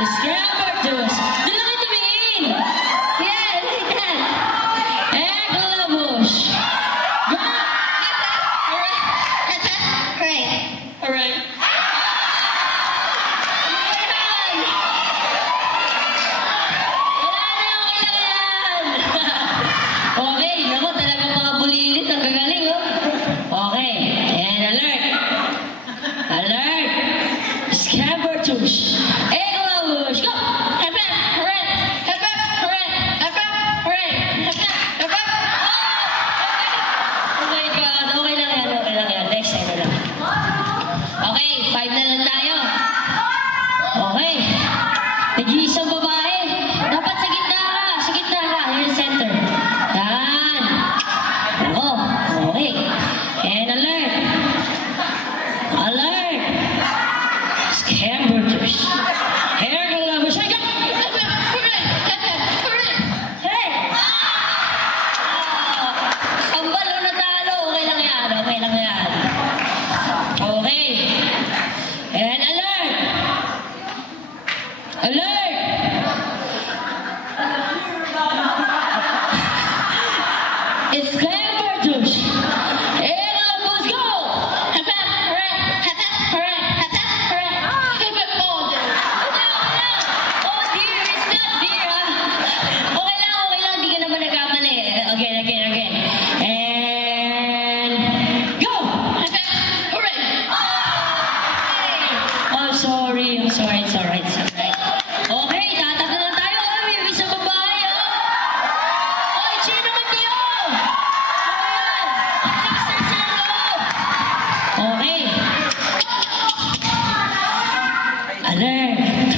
Scrapper juice. Doon lang kayo tumingin. Yeah, like that. Eglabush. Go! Hooray. Alright. Okay, naku, talagang mga bulilit. Ang gagaling, oh. Okay, and alert. Alert. Scrapper juice. Eglabush. Go! Hooray. Oh my God. Okay lang yan, okay lang yan. Next time na lang. Okay, 5 na lang tayo. Okay. Nag-iisang babae. Dapat sa gitna ka. Sa gitna ka. You're the center. Yan. Ako. Okay. And alert. Alert. Scamberters. Hair glove. Shake up. Hey! Kambal o natalo. Okay lang yan. Okay lang yan. Okay. And alert. Alert. It's Scamberters. Eglabush, go! Oh dear, it's not dear, ah. Okay lang, hindi ka naman nagkamali. Again. And go! I'm sorry, it's alright. Okay, tatatlo na tayo. Oh, may isang babae, oh. Oy, sino naman kayo? Okay. Alert.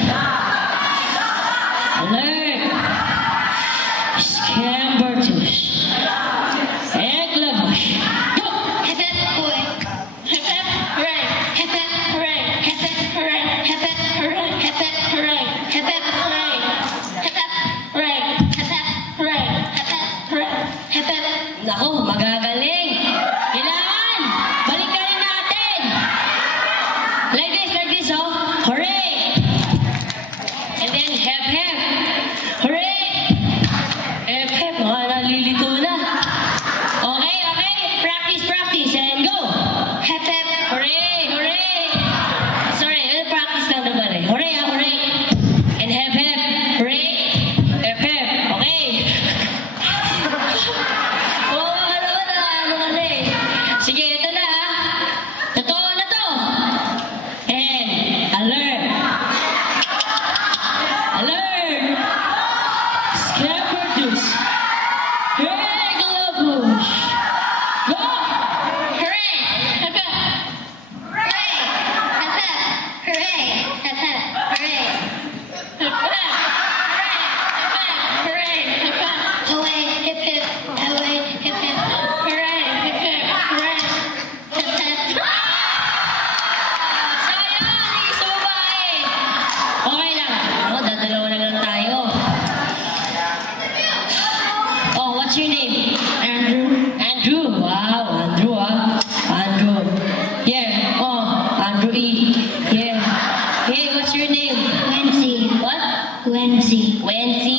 Scamberters. Eglabush. Go! Naku, magagaling. Kailangan. Balikan natin. Like this, oh. Hooray! And then, hep. Hooray! Hep. Mga nalilito na. Okay. Practice, and go. Hooray! Sorry, practice lang naman eh. Hooray. And hep. Hooray! Hep. Okay. Ano ka na eh. Sige, ito na ha. Totoo na to. And alert. Scamberters. Eglabush. Go! Sayang, isa babae. Okay lang. Ako, dadalawa na lang tayo. Oh, what's your name? Andrew. Wow, Andrew, ah. Andrew. Yeah. Oh, Andrew E. Yeah. Hey, what's your name? Wendy. What? Wendy. Wendy.